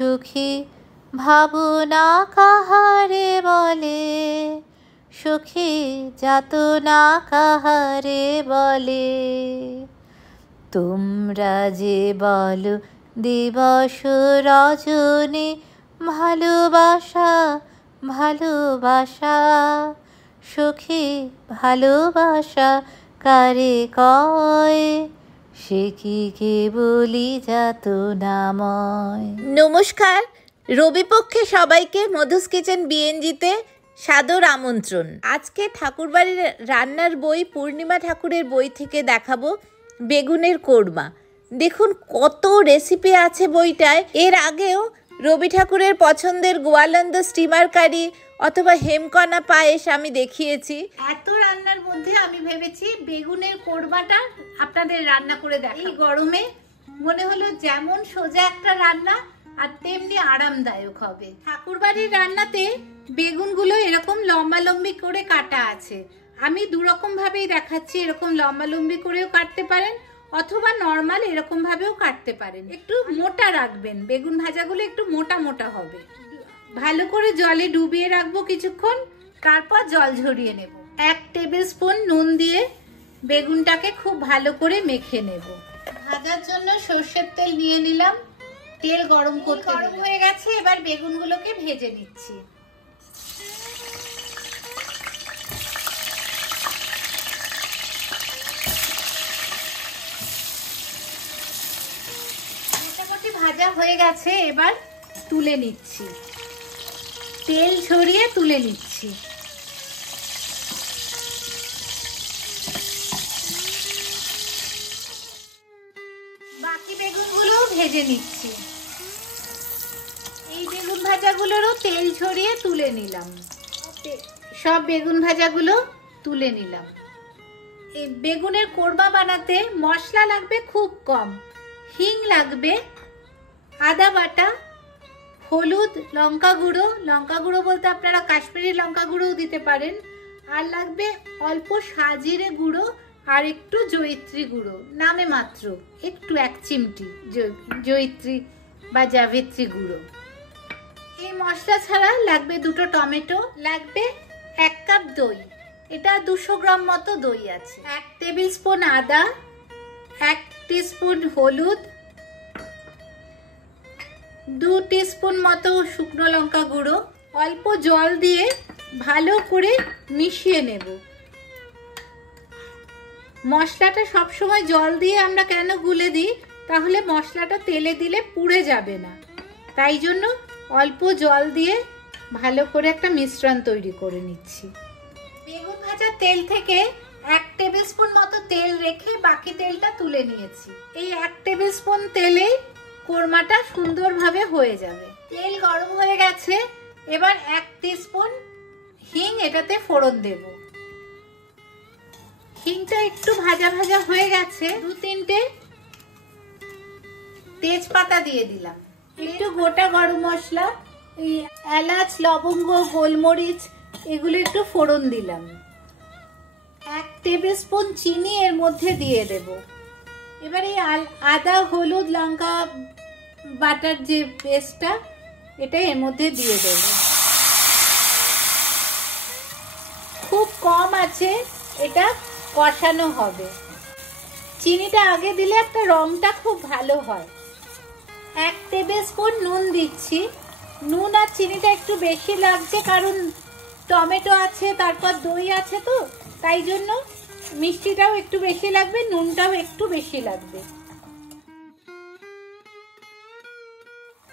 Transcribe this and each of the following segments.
সুখী ভাবনা কাহারে বলে, সুখী যাতনা কাহারে বলে। তোমরা যে বলো দিবস রজনী ভালোবাসা ভালোবাসা, সুখী ভালোবাসা কারে কয়, সে কি কেবলি যাতনাময়। নমস্কার, রবিপক্ষে সবাইকে মধুস কিচেন বিএনজিতে সাদর আমন্ত্রণ। আজকে ঠাকুরবাড়ির রান্নার বই পূর্ণিমা ঠাকুরের বই থেকে দেখাবো বেগুনের কোরমা। দেখুন কত রেসিপি আছে বইটায়। এর আগেও রবি ঠাকুরের পছন্দের গোয়ালন্দ স্টিমার কারি অথবা হেমকণা পায়েস আমি দেখিয়েছি। এত রান্নার মধ্যে আমি ভেবেছি বেগুনের কোরমাটা আপনাদের রান্না করে দেখাই। এই গরমে মনে হলো যেমন সোজা একটা রান্না আর তেমনি আরামদায়ক হবে। ঠাকুরবাড়ির রান্নাতে বেগুনগুলো এরকম লম্বালম্বি করে কাটা আছে। আমি দুরকম ভাবেই দেখাচ্ছি, এরকম লম্বালম্বি করেও কাটতে পারেন অথবা নর্মাল এরকম ভাবেও কাটতে পারেন। একটু মোটা রাখবেন, বেগুন ভাজাগুলো একটু মোটা মোটা হবে। ভালো করে জলে ডুবিয়ে রাখবো কিছুক্ষণ, তারপর জল ঝরিয়ে নেব। 1 টেবিল স্পুন নুন দিয়ে বেগুনটাকে খুব ভালো করে মেখে নেব। ভাজার জন্য সর্ষের তেল নিয়ে নিলাম, তেল গরম হয়ে গেছে। এবার বেগুনগুলোকে ভেজে নিচ্ছি। মোটামুটি ভাজা হয়ে গেছে, এবার তুলে নিচ্ছি, তেল ঝরিয়ে তুলে নিচ্ছি। বাকি বেগুনগুলো ভেজে নিচ্ছি। এই বেগুন ভাজাগুলোরও তেল ঝরিয়ে তুলে নিলাম। সব বেগুন ভাজাগুলো তুলে নিলাম। এই বেগুনের কোরমা বানাতে মশলা লাগবে খুব কম। হিং লাগবে, আদা বাটা, হলুদ, লঙ্কা গুঁড়ো বলতে আপনারা কাশ্মীরি লঙ্কা গুঁড়োও দিতে পারেন। আর লাগবে অল্প সাজিরে গুঁড়ো আর একটু জয়িত্রী গুঁড়ো, নামে মাত্র একটু 1 চিমটি জয়িত্রী বা জাভিত্রী গুঁড়ো। এই মশলা ছাড়া লাগবে 2টো টমেটো, লাগবে 1 কাপ দই। এটা 200 গ্রাম মতো দই আছে। 1 টেবিল স্পুন আদা, 1 টিস্পুন হলুদ, 2 টিস্পুন মতো শুকনো লঙ্কা গুঁড়ো। অল্প জল দিয়ে ভালো করে মিশিয়ে নেব। মশলাটা সবসময় জল দিয়ে আমরা কেন গুলে দিই, তাহলে মশলাটা তেলে দিলে পুড়ে যাবে না। তাই জন্য অল্প জল দিয়ে ভালো করে একটা মিশ্রণ তৈরি করে নিচ্ছি। বেগুন ভাজার তেল থেকে 1 টেবিল স্পুন মতো তেল রেখে বাকি তেলটা তুলে নিয়েছি। এই 1 টেবিল স্পুন তেলে কোরমাটা সুন্দরভাবে হয়ে যাবে। তেল গরম হয়ে গেছে, এবার 1 টিস্পুন হিং এটাতে ফোড়ন দেব। হিংটা একটু ভাজা ভাজা হয়ে গেছে, 2-3টে তেজপাতা দিয়ে দিলাম। একটু গোটা গরম মশলা, এই এলাচ, লবঙ্গ, গোলমরিচ এগুলো একটু ফোড়ন দিলাম। 1 টেবিল স্পুন চিনি এর মধ্যে দিয়ে দেব। এবার এই আদা, হলুদ, লঙ্কা বাটার যে পেস্টটা, এটা এর মধ্যে দিয়ে দেব। খুব কম আছে এটা কষানো হবে। চিনিটা আগে দিলে একটা রংটা খুব ভালো হয়। 1 টেবিল স্পুন নুন দিচ্ছি। নুন আর চিনিটা একটু বেশি লাগছে কারণ টমেটো আছে, তারপর দই আছে, তো তাই জন্য মিষ্টিটাও একটু বেশি লাগবে, নুনটাও একটু বেশি লাগবে।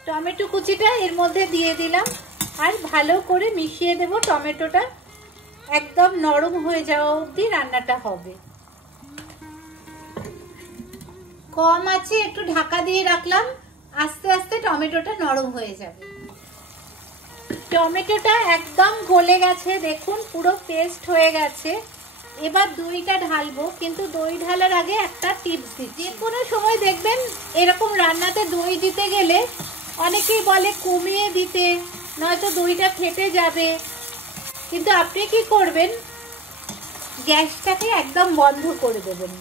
টমেটো কুচিটা এর মধ্যে দিয়ে দিলাম আর ভালো করে মিশিয়ে দেব। টমেটোটা একদম নরম হয়ে যাওয়া অবধি রান্নাটা হবে। কম আছে, একটু ঢাকা দিয়ে রাখলাম, আস্তে আস্তে টমেটোটা নরম হয়ে যাবে। টমেটোটা একদম গলে গেছে, দেখুন পুরো পেস্ট হয়ে গেছে। এবার দইটা ঢালবো, কিন্তু দই ঢালার আগে একটা টিপস দিচ্ছি। যে কোনো সময় দেখবেন এরকম রান্নাতে দই দিতে গেলে অনেকেই বলে কমিয়ে দিতে, নয়তো দইটা ফেটে যাবে। কিন্তু আপনি কি করবেন, গ্যাসটাকে একদম বন্ধ করে দেবেন।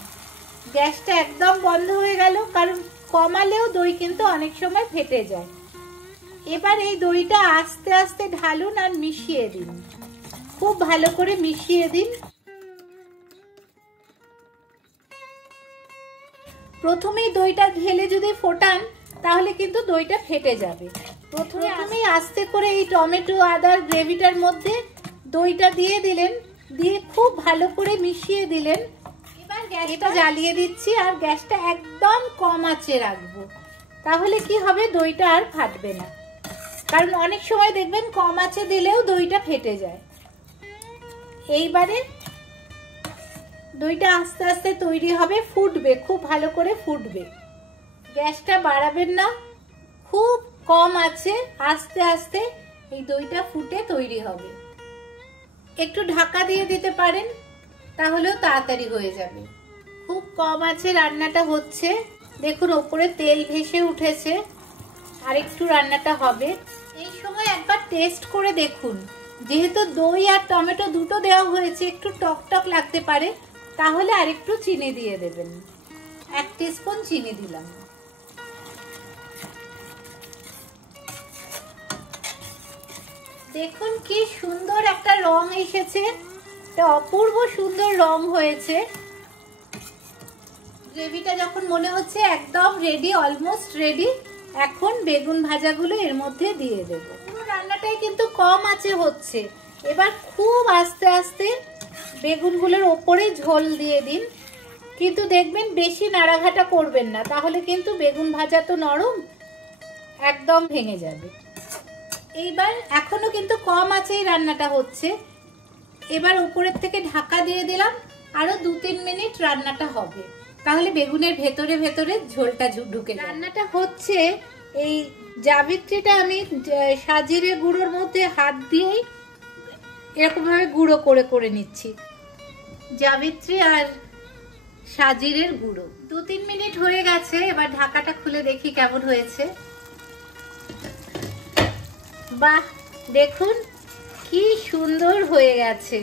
গ্যাসটা একদম বন্ধ হয়ে গেল, কারণ কমালেও দই কিন্তু অনেক সময় ফেটে যায়। এবার এই দইটা আস্তে আস্তে ঢালুন আর মিশিয়ে দিন, খুব ভালো করে মিশিয়ে দিন। প্রথমেই দইটা ঢেলে যদি ফোটান তাহলে কিন্তু দইটা ফেটে যাবে। প্রথমেই আস্তে করে এই টমেটো আদার গ্রেভিটার মধ্যে দইটা দিয়ে দিলেন, দিয়ে খুব ভালো করে মিশিয়ে দিলেন। এবার গ্যাসটা জ্বালিয়ে দিচ্ছি আর গ্যাসটা একদম কম আঁচে রাখবো, তাহলে কি হবে দইটা আর ফাটবে না। কারণ অনেক সময় দেখবেন কম আঁচে দিলেও দইটা ফেটে যায়। এইবারে দইটা আস্তে আস্তে তৈরি হবে, ফুটবে, খুব ভালো করে ফুটবে। গ্যাসটা বাড়াবেন না, খুব কম আছে, আস্তে আস্তে এই দইটা ফুটে তৈরি হবে। একটু ঢাকা দিয়ে দিতে পারেন, তাহলেও তাড়াতাড়ি হয়ে যাবে। খুব কম আছে রান্নাটা হচ্ছে, দেখুন ওপরে তেল ভেসে উঠেছে, আর একটু রান্নাটা হবে। এই সময় একবার টেস্ট করে দেখুন, যেহেতু দই আর টমেটো দুটো দেওয়া হয়েছে, একটু টক টক লাগতে পারে, তাহলে আরেকটু চিনি দিয়ে দেবেন। 1 টিস্পুন চিনি দিলাম। দেখুন কি সুন্দর একটা রং এসেছে, একটা অপূর্ব সুন্দর রং হয়েছে। গ্রেভিটা যখন মনে হচ্ছে একদম রেডি, অলমোস্ট রেডি, এখন বেগুন ভাজাগুলো এর মধ্যে দিয়ে দেবো। পুরো রান্নাটাই কিন্তু কম আঁচে হচ্ছে। এবার খুব আস্তে আস্তে বেগুনগুলোর ওপরে ঝোল দিয়ে দিন, কিন্তু দেখবেন বেশি নাড়াঘাটা করবেন না, তাহলে কিন্তু বেগুন ভাজা তো নরম, একদম ভেঙে যাবে। এইবার এখনো কিন্তু কম আঁচেই রান্নাটা হচ্ছে। এবার উপরের থেকে ঢাকা দিয়ে দিলাম, আরো 2-3 মিনিট রান্নাটা হবে, তাহলে বেগুনের ভেতরে ভেতরে ঝোলটা ঢুকে। রান্নাটা হচ্ছে, এই জাবিত্রিটা আমি সাজিরে গুঁড়োর মধ্যে হাত দিয়েই এরকম ভাবে গুঁড়ো করে করে নিচ্ছি। জাবিত্রি আর সাজিরের গুঁড়ো 2-3 মিনিট হয়ে গেছে। এবার ঢাকাটা খুলে দেখি কেমন হয়েছে। বাহ, দেখুন কি সুন্দর হয়ে গেছে।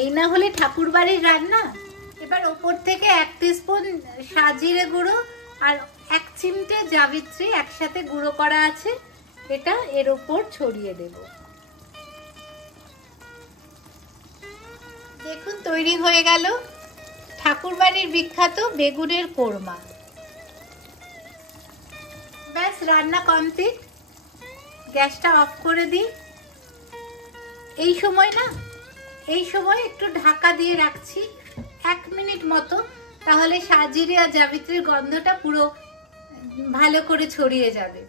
এই না হলে ঠাকুর বাড়ির রান্না। এবার ওপর থেকে 1 টিস্পুন সাজিরে গুঁড়ো আর 1 চিমটে জাবিত্রি একসাথে গুঁড়ো করা আছে, এটা এর ওপর ছড়িয়ে দেব। দেখুন তৈরি হয়ে গেল ঠাকুর বাড়ির বিখ্যাত বেগুনের কোরমা। ব্যাস, রান্না কমপ্লিট। গ্যাসটা অফ করে দিই। এই সময় একটু ঢাকা দিয়ে রাখছি 1 মিনিট মতো, তাহলে সাজিরে আর জাবিত্রির গন্ধটা পুরো ভালো করে ছড়িয়ে যাবে।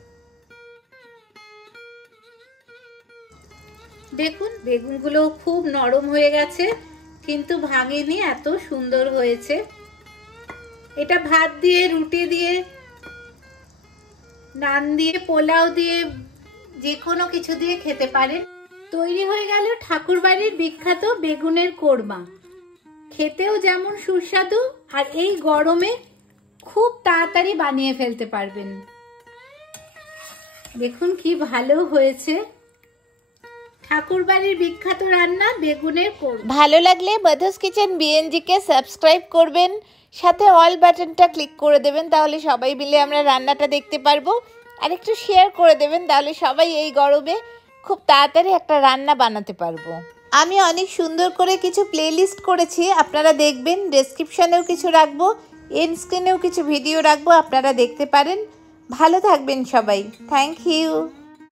দেখুন বেগুনগুলো খুব নরম হয়ে গেছে, কিন্তু ভাঙেনি, এত সুন্দর হয়েছে। এটা ভাত দিয়ে, রুটি দিয়ে, নান দিয়ে, পোলাও দিয়ে, যে কোনো কিছু দিয়ে খেতে পারেন। তৈরি হয়ে গেল ঠাকুর বাড়ির বিখ্যাত বেগুনের কোরমা। খেতেও যেমন সুস্বাদু, আর এই গরমে খুব তাড়াতাড়ি বানিয়ে ফেলতে পারবেন। দেখুন কি ভালো হয়েছে ঠাকুর বাড়ির বিখ্যাত রান্না বেগুনের কোরমা। ভালো লাগলে মাদার্স কিচেন বিএনজি কে সাবস্ক্রাইব করবেন, সাথে অল বাটনটা ক্লিক করে দেবেন, তাহলে সবাই মিলে আমরা রান্নাটা দেখতে পারবো। আর একটু শেয়ার করে দেবেন, তাহলে সবাই এই গরমে খুব তাড়াতাড়ি একটা রান্না বানাতে পারবো। আমি অনেক সুন্দর করে কিছু প্লেলিস্ট করেছি, আপনারা দেখবেন। ডেসক্রিপশনেও কিছু রাখবো, এন্ড স্ক্রিনেও কিছু ভিডিও রাখবো, আপনারা দেখতে পারেন। ভালো থাকবেন সবাই। Thank you.